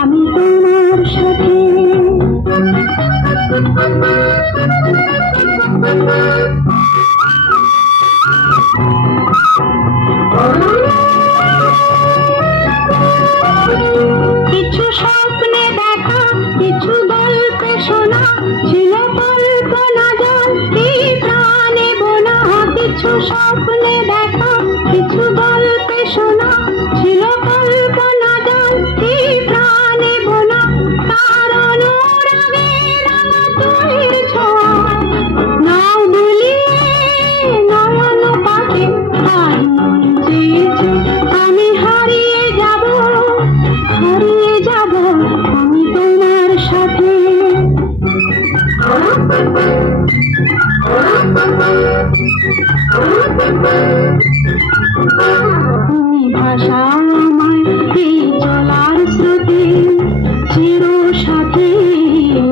আমি তোমার সাথে। কিছু স্বপ্নে দেখা, কিছু গল্পে শোনা, ছিল কল্পনা জাল এই প্রাণে বোনা। কিছু স্বপ্নে দেখা, কিছু গল্পে শোনা, ছিল কল্পনা জাল এই প্রাণে বোনা। তার অনুরাগে রাঙা চোখের ছোঁয়া, নাও দুলিয়ে নয়ন পাখি। আজ মন চেয়েছে আমি হারিয়ে যাব, হারিয়ে যাব আমি তোমার সাথে। তুমি ভাষাও আমায় এই চলার স্রোতে, চির সাথী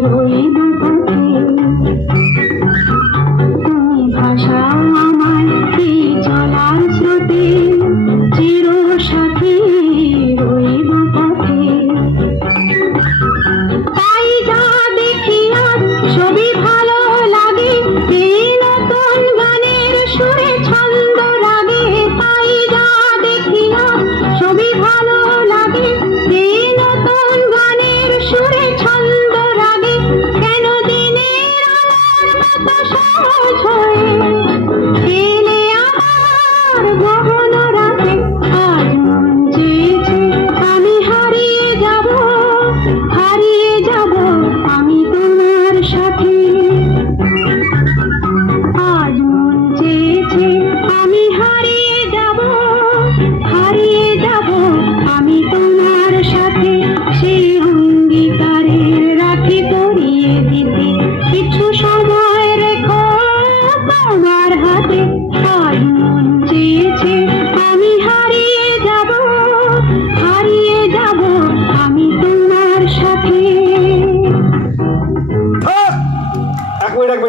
রইব পথে। তুমি ভাষাও আমায় এই চলার স্রোতে, চির সাথী রইব পথে। তাই যা দেখি আজ ছবি ভালো লাগে, এই নতুন গানের সুরে ছন্দ লাগে। তাই যা দেখি আজ ছবি ভালো লাগে, এই নতুন গানের সুরে ছন্দ লাগে। কেন দিনের আলোর মতো সহজ হয়ে এলে আমার গহন রাতে। আজ মন চেয়েছে আমি হারিয়ে যাব, হারিয়ে যাব আমি তোমার সাথে। আজ মন চেয়েছে আমি হারিয়ে যাব, হারিয়ে যাব আমি তোমার সাথে। সেই